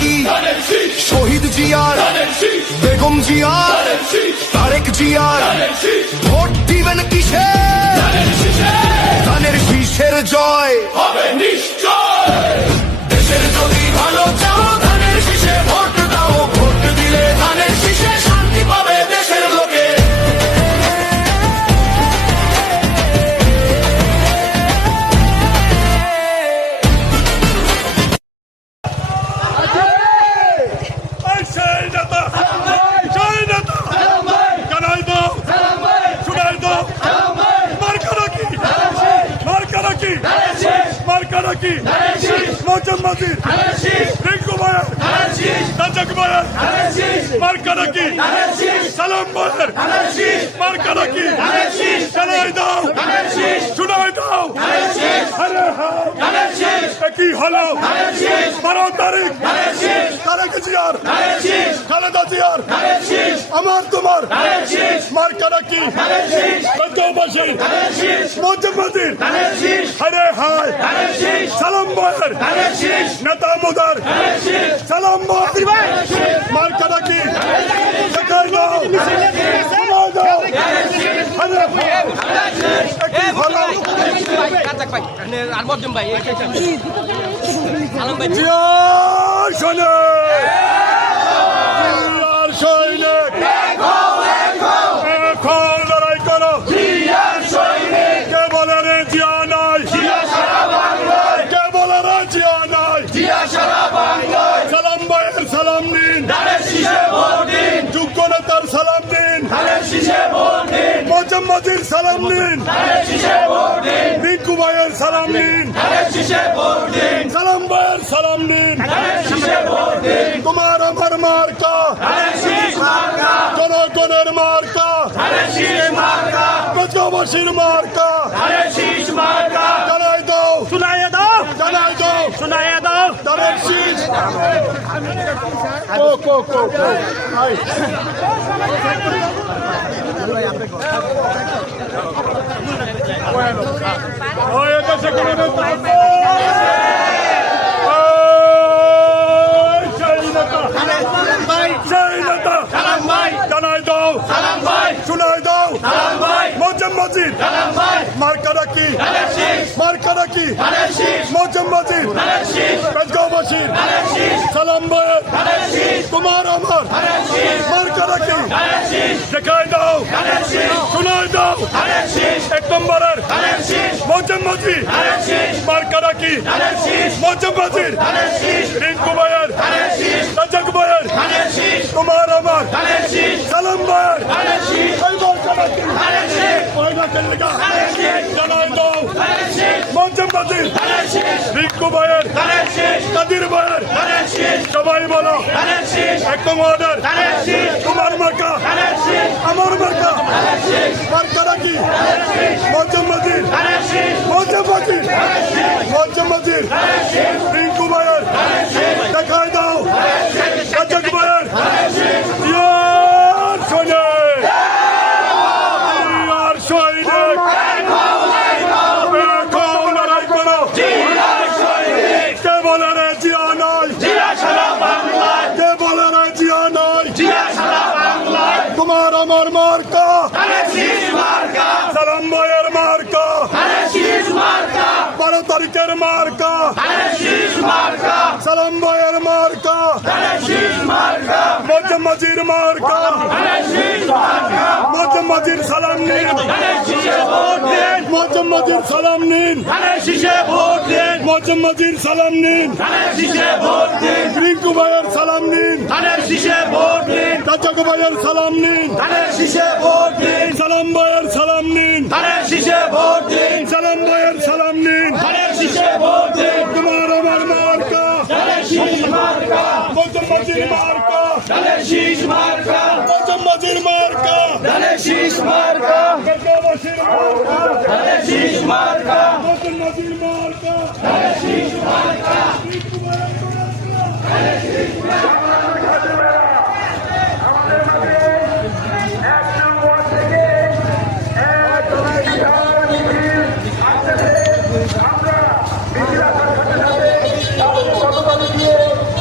কি? শহীদ জিয়ার, বেগম জিয়ার, তারেক জিয়ার, ভোট দিবেন কিসে? জয় হবে নিশ্চয় দেশের যদি ভালো মার্কা নাকি মৌচম মাজির রিঙ্কু ভাইয়ের রাজাক ভাইয়ের মার্কা নাকি সালাম ভাইয়ের মার্কা নাকি জানাই দাও শুনাই দাও আরে হ্যাঁ কি হলো। বারো তারিখ। তারেক জিয়ার। খালেদা জিয়ার। আমার তোমার। মার্কাটা কি? পঞ্চবাসী মঞ্চবাসীর হরে হায়। সালাম বয়ের। নেতা মুদার। সালাম বয়ের মার্কাটা কি দেখাই দাও শোনাই দাও হরে হায় কি হলো রাজাক ভাই মানে আর মধ্যম ভাই এই কে- আলম ভাই জিয়া শোনে জিয়ার সৈনিক এখন লড়াই করো কে বলে রে জিয়া নাই? কে বলে রে জিয়া নাই? সালাম ভাইয়ের সালাম নিন যোগ্য নেতার সালাম নিন মোজাম্মদির সালাম নিন রিঙ্কু ভাইয়ের সালাম নিন সালাম ভাইয়ের সালাম নিন তোমার আমার মার্কা জনগণের মার্কা পেটবাসীর মার্কা জানাই দাও শুনাইয়ে দাও জানাই দাও শুনাইয়ে দাও তাদের শীষ আছে? ওই সেই নেতা। সেই নেতা। জানাই দাও শুনাই দাও মজম মজিদ মার্কারা কি মার্কারা কি মজম মজিদ পেজগাঁওবাসীর সালাম বয়ের তোমার আমার। মার্কারা কি দেখাই দাও। শুনাই দাও। এক নম্বরের। মজম মজিদ মার্কারা কি মজম মজিদ রিঙ্কু বয়ের রাজাক বয়ের তোমার আমার। সালাম বয়ের এই জানাই দাও মজম মজিদ রিঙ্কু বয়ের কাদির বয়ের সবাই বলো একদম অর্ডার তোমার মার্কা আমার মার্কা মার্কারা কি মজম মজিদ মজম মজিদ মজম মজিদ রিঙ্কু বয়ের দেখাই দাও রাজাক বয়ের ইয়ার শোনে ইয়ার সৈনিক এখন লড়াই করো কে বলে রে জিয়া নয় কে বলে রে জিয়া নয় তোমার আমার মার্কা সালাম বয়ের মার্কা বারো তারিখের মার্কা সালাম বয়ের মার্কা মজমাজির মার্কা। মজমাজির সালাম নিন। মজমাজির সালাম নিন। মজমাজির সালাম নিন। রিঙ্কু ভাইয়ের সালাম নিন। কাচাকু ভাইয়ের সালাম নিন। সালাম ভাইয়ের সালাম নিন। সালাম ভাইয়ের সালাম নিন তোমার আমার মার্কা মজমাজির মার্কা মজমাজির মার্কা কাচাবাসীর মার্কা মজমাজির মার্কা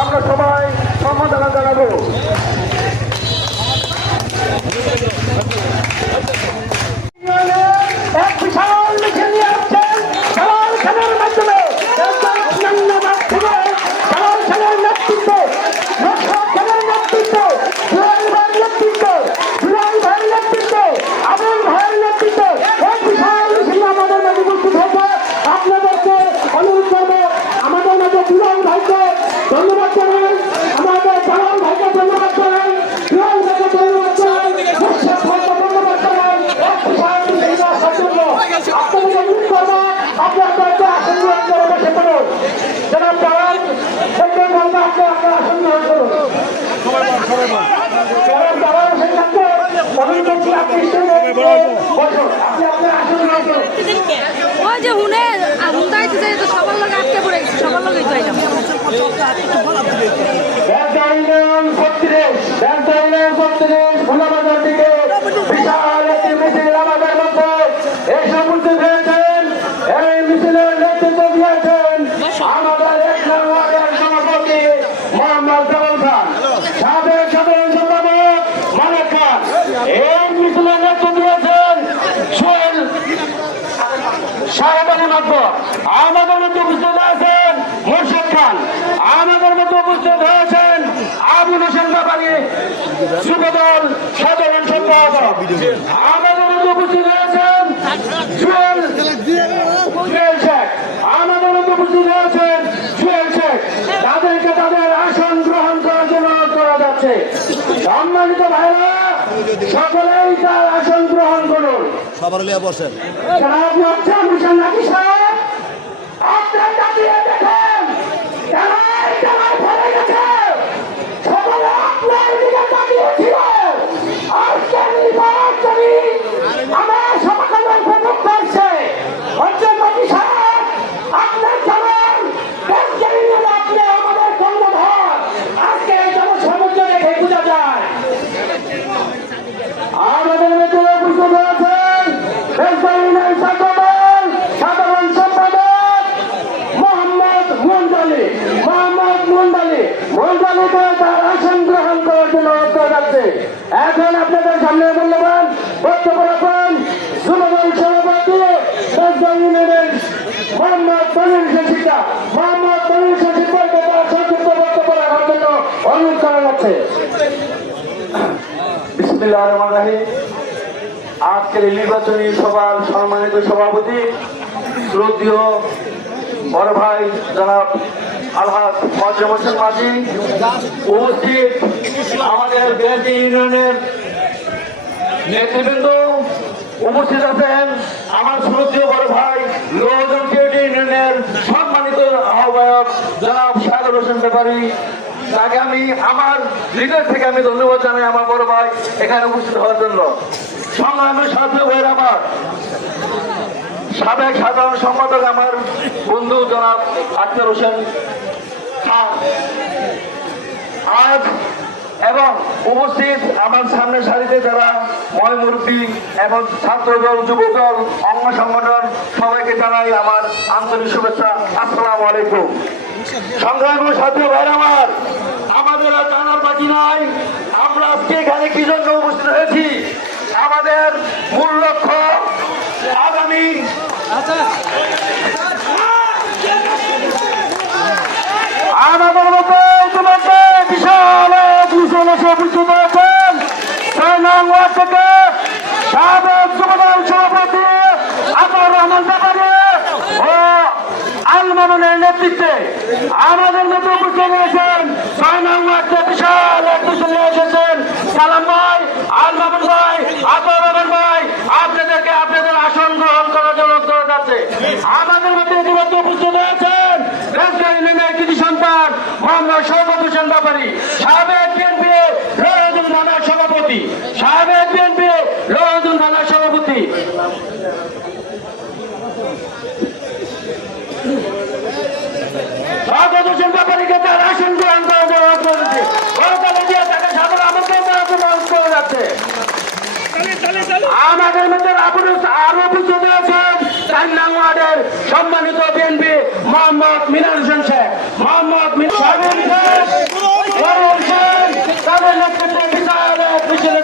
আমরা আমরা সবাই সম্মাননা জানাব এক বিশাল মিছিল নিয়ে আসছেন সবার খেলার মাধ্যমে ধন্যবাদ থেকে সবার খেলার নেতৃত্ব লোকসভা খেলার নেতৃত্ব দুলাল ভাইয়ের নেতৃত্ব দুলাল ভাইয়ের নেতৃত্ব আবুল ভাইয়ের নেতৃত্ব এক বিশাল মিছিল আমাদের মাঝে উপস্থিত হয়েছে আপনাদেরকে অনুরোধ করব আমাদের মাঝে দুলাল ভাইকে ধন্যবাদ জানাই আমাদের জালাল ভাইকে ধন্যবাদ জানাই দুলাল ভাইকে ধন্যবাদ জানাই মুর্শিদ ভাইকে ধন্যবাদ জানাই এক বিশাল মিছিল আসার জন্য আপনাদের অনুরোধ করব আপনাদেরকে আসন গ্রহণ করে বসে পড়ুন জনাব জালাল সেন্টার বন্ধ আপনি আপনার আসন গ্রহণ করুন। জনাব জালাল সেন্টারকে অনুরোধ করছি আপনি বসুন। আপনি আপনার আসন গ্রহণ করুন। ওই যে হুনে হুন যাইতে যাই তো সবার লগে আটকে পড়ে সবার লগে যাইলাম ব্যাংকাইনাম ছত্রিশ ব্যাংকাইনাম ছত্রিশ ভোলাবাজার দিকে বিশাল একটি মিছিল আমাদের মধ্যে এই উপস্থিত হয়েছেন এই মিছিলের নেতৃত্ব দিয়েছেন আমাদের এক নম্বরের সভাপতি মোহাম্মদ জামাল খান সাবেক সাধারণ সম্পাদক মালিক খান এই মিছিলের নেতৃত্ব দিয়েছেন আমাদের মধ্যে উপস্থিত আছেন মোর্শেদ খান আমাদের মধ্যে উপস্থিত হয়েছেন আবুল হোসেন ব্যাপারী যুবদল সাধারণ আমাদের মধ্যে উপস্থিত হয়েছেন তাদেরকে তাদের আসন গ্রহণ করার জন্য করা যাচ্ছে সম্মানিত ভাইরা সকলেই তার আসন গ্রহণ করুন। সবার লিয়া বসেন। আপনার সাধারণ সম্পাদক মোহাম্মদ মুন্ডালি মোহাম্মদ মুন্ডালি মুন্ডালিকে তার আসন গ্রহণ করার জন্য অনুরোধ যাচ্ছে এখন আপনাদের সামনে মূল্যবান বক্তব্য রাখবেন যুবদল সভাপতি ইউনিয়নের মোহাম্মদ তনির শিক্ষিকা মোহাম্মদ তনির শিক্ষিকাকে তার সংক্ষিপ্ত বক্তব্য রাখার জন্য অনুরোধ করা যাচ্ছে বিসমিল্লাহ রহমান রাহিম। আজকের নির্বাচনী সভার সম্মানিত সভাপতি, শ্রদ্ধীয় বড় ভাই জনাব আলহাজ মজম হোসেন মাঝি, উপস্থিত আমাদের বিএনপি ইউনিয়নের নেতৃবৃন্দ উপস্থিত আছেন আমার শ্রদ্ধীয় বড় ভাই লোহজন বিএনপি ইউনিয়নের সম্মানিত আহ্বায়ক জনাব সাগর হোসেন ব্যাপারী। তাকে আমি, আমার হৃদয় থেকে আমি ধন্যবাদ জানাই আমার বড় ভাই এখানে উপস্থিত হওয়ার জন্য। সংগ্রামের সাথে ভাইয়ের আমার। সাবেক সাধারণ সম্পাদক আমার বন্ধু জনাব আক্তার হোসেন আজ এবং উপস্থিত আমার সামনে সারিতে যারা ময় মুরব্বী এবং ছাত্রদল যুবদল অঙ্গ সংগঠন, সবাইকে জানাই আমার আন্তরিক শুভেচ্ছা। আসসালামু আলাইকুম। সংগ্রামী সাথী ভাইয়ের আমার, আমাদের আর জানার বাকি নাই। আমরা আজকে এখানে কি জন্য উপস্থিত হয়েছি? আমাদের মূল লক্ষ্য আগামী আমাদের মতো ইতিমধ্যে বিশাল দুশো ওয়ার্ড থেকে সাবেক সভাপতি আপনার রহমান আল মামুনের নেতৃত্বে আমাদের মধ্যে উপস্থিত হয়েছেন ছয় নং ওয়ার্ড থেকে বিশাল নিয়ে এসেছেন। সালাম ভাই, আল মামুন ভাই ভাই, আপনাদেরকে আপনাদের আসন গ্রহণ করার জন্য অনুরোধ আছে। আমাদের মধ্যে ইতিমধ্যে উপস্থিত হয়েছেন রাজধানী কৃষি সন্তান মোহাম্মদ সৌগত হোসেন ব্যাপারী। আমাদের মধ্যে আরও উপস্থিত আছেন। তার নাম ওয়ার্ডের সম্মানিত বিএনপি মোহাম্মদ মিনার হোসেন শেখ। মোহাম্মদ মিনার হোসেন তাদের নেতৃত্বে বিচারের মিছিলে